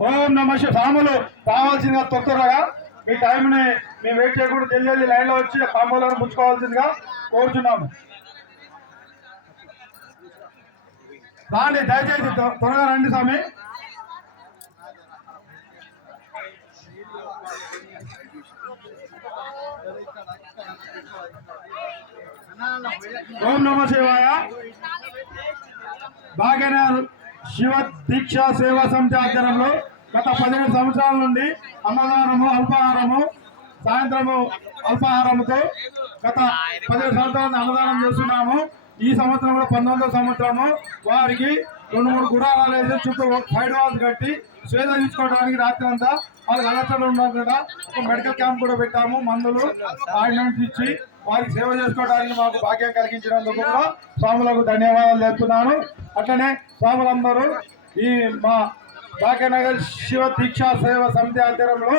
ఓం నమ శివాయ. స్వాములు రావాల్సిందిగా తొందరగా మీ టైంని మేము వెయిట్ చేయకుండా జల్లి లైన్లో వచ్చి పాంబులను పుచ్చుకోవాల్సిందిగా కోరుచున్నాము. రాండి, దయచేసి త్వరగా రండి స్వామి. ఓం నమ శివాయ. భాగ్యనగర్ శివ దీక్ష సేవా సమితి ఆధ్వర్యంలో గత 15 సంవత్సరాల నుండి అన్నదానము అల్పాహారము సాయంత్రము అల్పాహారముతో గత 15 సంవత్సరాల అన్నదానం చేస్తున్నాము. ఈ సంవత్సరం కూడా 19వ సంవత్సరము వారికి 2-3 గుడారాలు వేసి చుట్టూ సైడ్ వాల్స్ కట్టి స్వేద తీసుకోవడానికి రాత్రి అంతా వాళ్ళకి అలర్టలు ఉన్నారు కదా, ఒక మెడికల్ క్యాంప్ కూడా పెట్టాము. మందులు ఆయింట్మెంట్స్ ఇచ్చి వారికి సేవ చేసుకోవడానికి మాకు భాగ్యం కలిగించినందుకు కూడా స్వాములకు ధన్యవాదాలు చెప్తున్నాను. అట్లనే స్వాములందరూ ఈ మా భాగ్యనగర్ శివ దీక్షా సేవ సమితి ఆధ్వర్యంలో